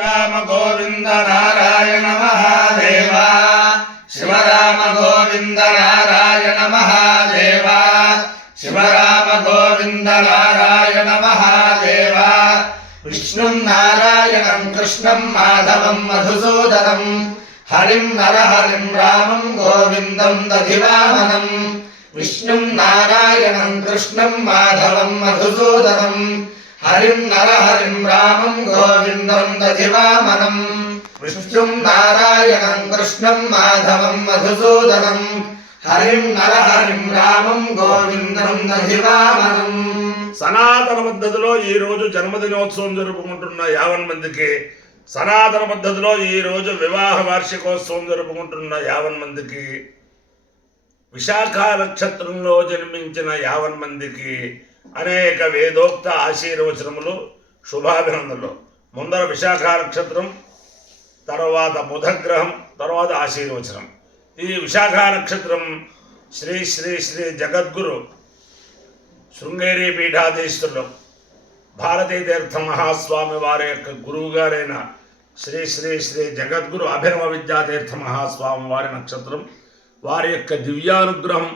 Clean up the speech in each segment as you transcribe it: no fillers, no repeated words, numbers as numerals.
రామ గోవింద నారాయణ మహాదేవ శివరామ గోవింద నారాయణ మహాదేవ శివరామ గోవింద నారాయణ మహాదేవ విష్ణుం నారాయణం కృష్ణం మాధవం మధుసూదనం హరిం నరహరిం రామం గోవిందం దధివామనం విష్ణుం నారాయణం కృష్ణం మాధవం మధుసూదనం హరిం నరహరిం రామం గోవిందం దధివామనం విష్ణుం నారాయణం కృష్ణం మాధవం మధుసూదనం హరిం నరహరిం రామం గోవిందం దధివామనం. సనాతన పద్ధతిలో ఈ రోజు జన్మదినోత్సవం జరుపుకుంటున్న 50 మందికి, సనాతన పద్ధతిలో ఈ రోజు వివాహ వార్షికోత్సవం జరుపుకుంటున్న 50 మందికి, విశాఖ నక్షత్రంలో జన్మించిన 50 మందికి అనేక వేదోక్త ఆశీర్వచనములు, శుభాభినందనలు. ముందర విశాఖ నక్షత్రం, తర్వాత బుధగ్రహం, తర్వాత ఆశీర్వచనం. ఈ విశాఖ నక్షత్రం శ్రీ శ్రీ శ్రీ జగద్గురు శృంగేరి పీఠాధీశ్వరులు భారతీ తీర్థ మహాస్వామి వారి యొక్క గురువు గారైన శ్రీ శ్రీ శ్రీ జగద్గురు అభినవ విద్యాతీర్థ మహాస్వామి వారి నక్షత్రం. వారి యొక్క దివ్యానుగ్రహం,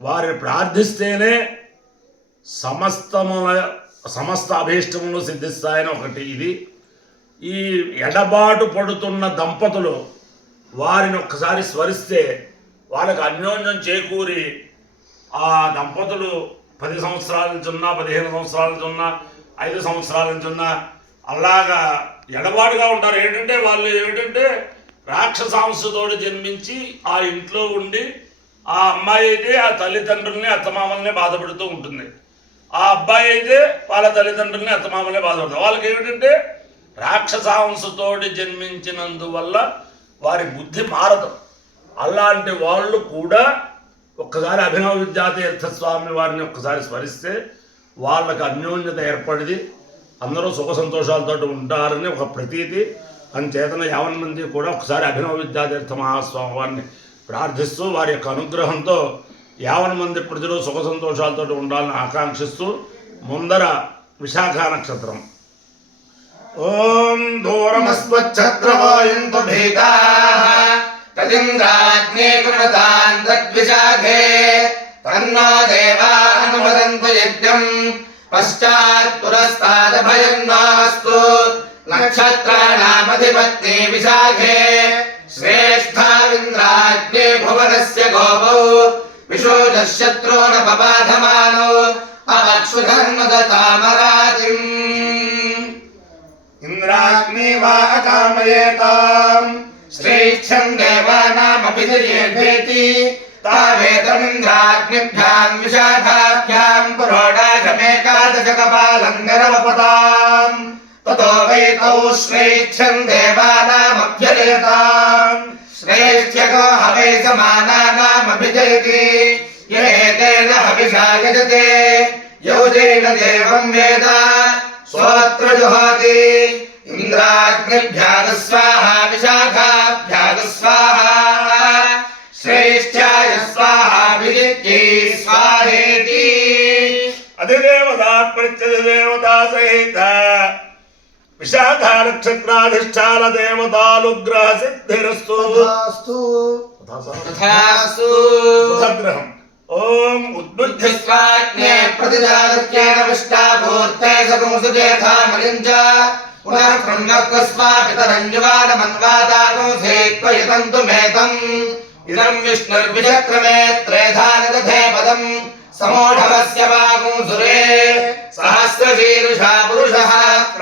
వారిని ప్రార్థిస్తేనే సమస్త అభీష్టములు సిద్ధిస్తాయని ఒకటి ఇది. ఈ ఎడబాటు పడుతున్న దంపతులు వారిని ఒక్కసారి స్మరిస్తే వాళ్ళకి అన్యోన్యం చేకూరి ఆ దంపతులు 10 సంవత్సరాల నుంచి ఉన్నా, 15 సంవత్సరాల నుంచి ఉన్నా, 5 సంవత్సరాల నుంచి ఉన్నా అలాగా ఎడబాటుగా ఉంటారు. వాళ్ళు ఏమిటంటే రాక్షసాంశతోడు జన్మించి ఆ ఇంట్లో ఉండి ఆ అమ్మాయి అయితే ఆ తల్లిదండ్రుల్ని అత్తమామల్ని బాధపడుతూ ఉంటుంది, ఆ అబ్బాయి అయితే వాళ్ళ తల్లిదండ్రుల్ని అత్తమామల్ని బాధపడతారు. వాళ్ళకి ఏమిటంటే రాక్షసాంశతోటి జన్మించినందువల్ల వారి బుద్ధి మారదు. అలాంటి వాళ్ళు కూడా ఒక్కసారి అభినవ విద్యాతీర్థ స్వామి వారిని ఒక్కసారి స్మరిస్తే వాళ్ళకి అన్యోన్యత ఏర్పడింది, అందరూ సుఖ సంతోషాలతో ఉంటారని ఒక ప్రతీతి. అంచేతన 50 మంది కూడా ఒకసారి అభినవ విద్యాతీర్థ మహాస్వామి వారిని ప్రార్థిస్తూ వారి యొక్క అనుగ్రహంతో 50 మంది ప్రజలు సుఖ సంతోషాలతో ఉండాలని ఆకాంక్షిస్తూ ముందర విశాఖ నక్షత్రం. ఓం దూరమస్వచ్ఛత్రవాయంతు భీతాః తదింద్రాగ్నే కృణతాన్ తద్విశాఖే తన్నో దేవానుమదంతు యజ్ఞం పశ్చాత్ పురస్తాద్ భయం నాస్తు నక్షత్రాణామధిపత్ని విశాఖే శ్రేష్ఠావింద్రాగ్నే భువనస్య గోపౌ విశోజశత్రూన్ పబాధమానో అవక్షుధన్మదతామరాతిం ఇంద్రాగ్ని వా అకామయేతాం శ్రేష్ఠం దేవానామపి జయేద్ధేతి తావేతమింద్రాగ్నిభ్యాం విశాఖాభ్యాం పురోడాశమేకాదశకపాలం నిరవపతాం తతో వైతౌ శ్రేష్ఠం దేవానామభ్యయేతాం శ్రేష్ఠ్యకో హవై సమానానామభిజయతి యేతేన హవిషా యజతే యోజేన దేవం వేద స్తోత్ర జుహోతి ఇంద్రాగ్నిభ్యాగ స్వాహా విశాఖాభ్యాగ స్వాహా శ్రేష్ఠ్యాయ స్వాహాభిజిత్యై స్వాహేతి. అధిదేవతా ప్రత్యధిదేవతా సహిత విశాఖ నక్షత్రాధిష్టాన దేవతానుగ్రహ సిద్ధిరస్తు. బుధగ్రహం. ఓం ఉద్బుద్ధిస్వాజ్ఞే ప్రతిజాగత్యేన విష్టామూర్తే సకముసుజేథామలించ పునః పితరంజువానమన్వాదాగోధేత్వయతంతు మేతం ఇదం విష్ణుర్విచక్రమే త్రేధాని దధే పదం సమోఢవస్య వాగుంసురే సహస్రశీర్షా పురుషః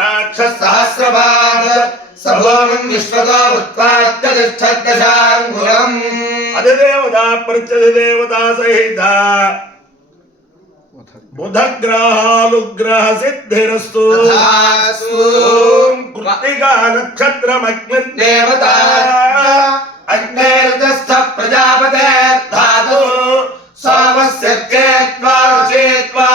రాక్షస సహస్రపాద్ సభూమిం విశ్వతో ఉత్పాద్య తిష్టద్దశాంగుళం. అధిదేవతా ప్రత్యధిదేవతా సహిత బుధగ్రహాలుగ్రహ సిద్ధిరస్తు. ఓం కృత్తికా నక్షత్రమగ్నిర్దేవత అగ్నేర్దస్థ ప్రజాపతేర్ధాతు సోమస్య చేత్వా రుచేత్వా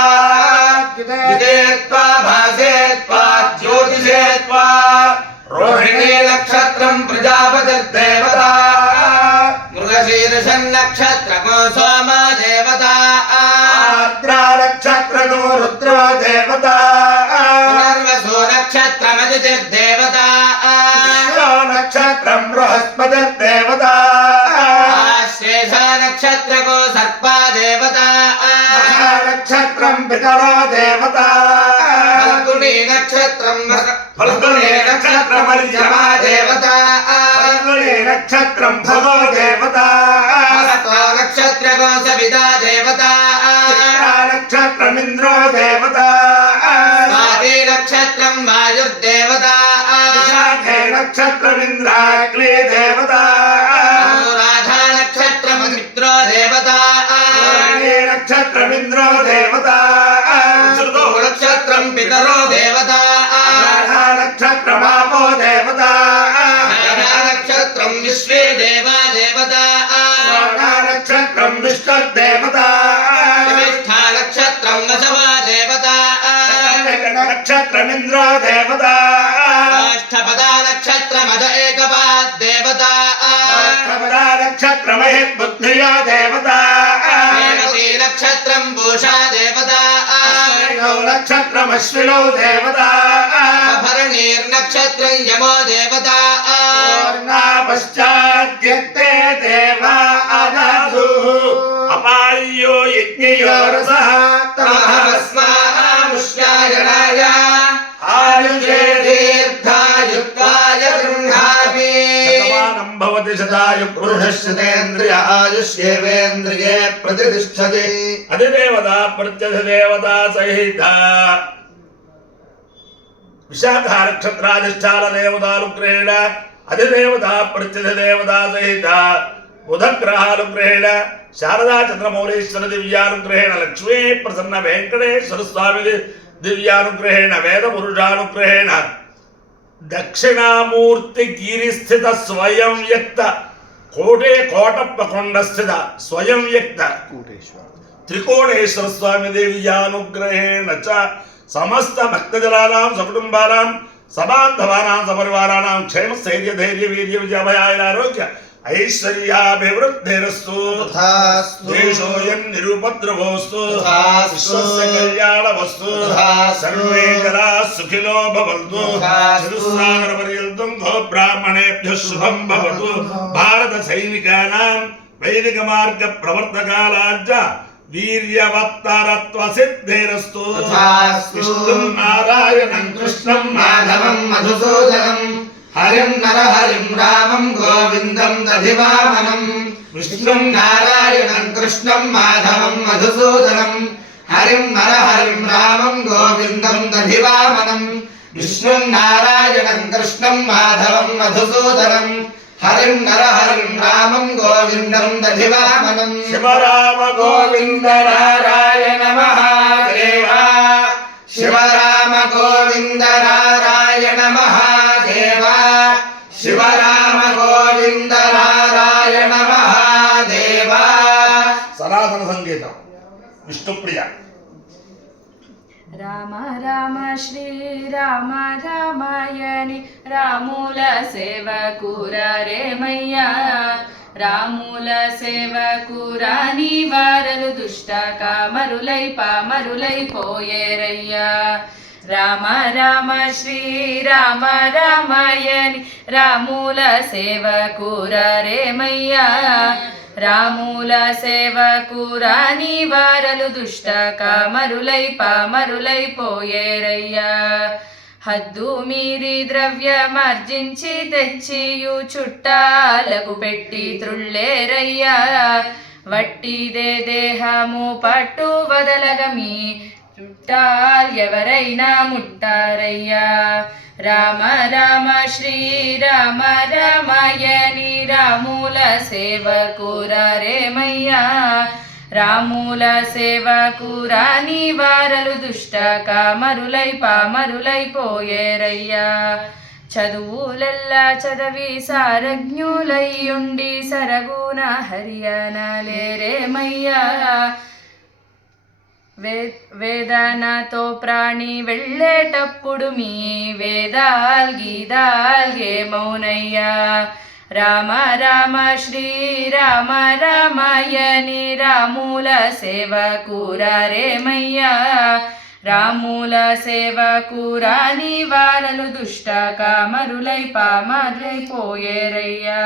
విదేత్వా భాసేత్వా జ్యోతిషేత్వా రోహిణీ నక్షత్రం ప్రజాపతిర్దేవత మృగశీర్ష నక్షత్రమో సోమ దేవత ఆర్ద్రా నక్షత్రమో రుద్రో దేవత పునర్వసు నక్షత్రమదితిర్దేవత నక్షత్రం బృహస్పతిర్దేవత శ్రేష నక్షత్రకో సర్పా దేవత నక్షత్రం పితరో దేవత ఫల్గుణి నక్షత్రం ఫల్గుణి నక్షత్రమర్యమా దేవత ఫల్గుణి నక్షత్రం భగో దేవత నక్షత్రకో సవితా దేవత నక్షత్రమింద్రో దేవత స్వాతి నక్షత్రం వాయుర్దేవత నక్షత్రమింద్రాగ్ని దేవత రాధా నక్షత్రం మిత్రో దేవత నక్షత్రమింద్రో దేవత నక్షత్రం పితరో దేవత నక్షత్రమాపో దేవత నక్షత్రం విశ్వే దేవా దేవత నక్షత్రం విష్ణుర్దేవత నక్షత్రం వసవా దేవత నక్షత్రమింద్రో దేవత అష్టపదా నక్షత్రమద ఏకపాద్ దేవత అష్టపదా నక్షత్రమహిత్ బుద్ధియో దేవత రేవతి నక్షత్రం పూషా దేవత నక్షత్రమశ్వినో దేవత భరణీర్నక్షత్రం యమో దేవత పశ్చాద్యక్తే దేవా అనాథు అపాల్యో యజ్ఞయో రసః తమస్మాముష్యాయనాయ ఆయుషే దీర్ఘాయుక్తాయ గృహామి శతమానం భవతి శతాయు పురుషశ్చేంద్రియ ఆయుష్యేవేంద్రియే ప్రతిష్ఠతి అధిదేవత ప్రత్యధిదేవత సహిత విశాఖ నక్షత్రాధిష్టాన దేవతానుగ్రహేణ అధిదేవత ప్రత్యధిదేవత సహిత బుధగ్రహానుగ్రహేణ శారదా చంద్రమౌళీశ్వర దివ్యానుగ్రహేణ లక్ష్మీ ప్రసన్న వెంకటేశ్వర స్వామి దివ్యానుగ్రహేణ వేద పురుషానుగ్రహేణ దక్షిణామూర్తి గిరిస్థిత స్వయం వ్యక్త కోటప్ప కొండ స్థిత స్వయం వ్యక్త త్రికోణేశ్వర స్వామి దివ్యానుగ్రహేణ చ సమస్త భక్తజనానాం సకుటుంబానాం సబాంధవానాం సపరివారాణం క్షేమ స్థైర్య ధైర్య వీర్య విజయభయాయ ఆరోగ్య ఐశ్వర్యాభివృద్ధిరస్తు దేశోయం నిరుపద్రవోస్తు విశ్వస్య కళ్యాణమస్తు సర్వే జనా సుఖినో భవంతు చతుస్సాగర పర్యంతం గో బ్రాహ్మణేభ్యః శుభం భవతు భారత సైనికానాం వైదిక మార్గ ప్రవర్తకాలాజ్జ వీర్యవత్తరత్వ సిద్ధిరస్తు విష్ణుం నారాయణం కృష్ణం మాధవం మధుసూదనం హరిం నరహరిం రామం గోవిందం దధివామనం విష్ణుం నారాయణం కృష్ణం మాధవం మధుసూదనం హరిం నరహరిం రామం గోవిందం దధివామనం విష్ణుం నారాయణం కృష్ణం మాధవం మధుసూదనం హరిం నరహరిం రామం గోవిందం దధివామనం శివరామ గోవింద నారాయణ మహాదేవ శివరామ గోవింద నారాయణ మహాదేవ శివరామ గోవింద నారాయణ మహాదేవ సనాతన సంగీతం విష్ణుప్రియ రామ రామ శ్రీరామ రామాయణి రాముల సేవకురారేమయ్యా రాముల సేవకురాని వారలు దుష్ట కామరులై పామరులై పోయేరయ్యా రామ రామ శ్రీరామ రామాయణి రాముల సేవకురారేమయ్యా రాముల సేవకురాని వారలు దుష్ట కామరులై పామరులై పోయేరయ్యా హద్దు మీరి ద్రవ్యమర్జించి తెచ్చియు చుట్టాలకు పెట్టి త్రుళ్ళేరయ్యా వట్టిదే దేహము పట్టు వదలగమి చుట్టాలెవరైనా ముట్టారయ్యా రామ రామ శ్రీరామ రామాయణి రాముల సేవకురారేమయ్యా రాముల సేవకురాని వారలు దుష్ట కామరులై పామరులై పోయేరయ్యా చదువులెల్లా చదవి సారజ్ఞులయ్యుండి సరగున హరియనలేరేమయ్యా వేదనతో ప్రాణి వెళ్ళేటప్పుడు మీ వేదాల్ గీదాల్గే మౌనయ్యా రామ రామ శ్రీరామ రామాయణి రాముల సేవకురారేమయ్యా రాముల సేవకు రాని వారలు దుష్ట కామరులై పామరులైపోయేరయ్యా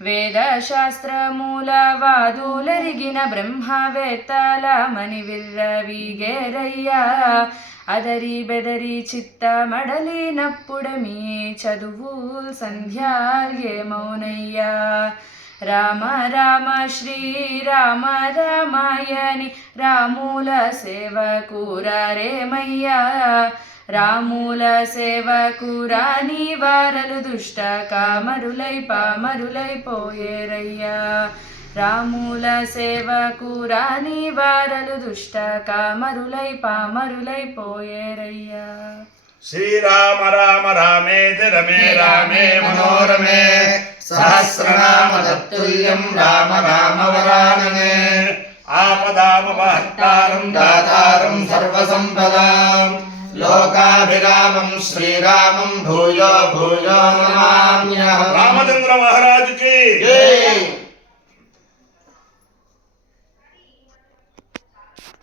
వేద శాస్త్రమూల వాదులరిగిన బ్రహ్మవేత్తల మని విర్రవీగేరయ్యా అదరి బెదరి చిత్త మడలినప్పుడు మీ చదువు సంధ్యాయేమౌనయ్యా రామ రామ శ్రీరామ రామాయణి రాముల సేవకూరేమయ్యా రాముల సేవకూరాని వారలు దుష్ట కామరులై పామరులైపోయేరయ్యా రాముల సేవకూరాని వారలు దుష్ట కామరులై పామరులైపోయేరయ్యా శ్రీరామ రామ రామేతి రమే రామే మనోరమే సహస్రనామ తత్తుల్యం రామ రామ వరాననే ఆపదామపహర్తారం దాతారం సర్వసంపదాం లోకాభిరామం శ్రీరామం భూయో భూయో నమామ్యహం రామచంద్ర మహారాజుకి జై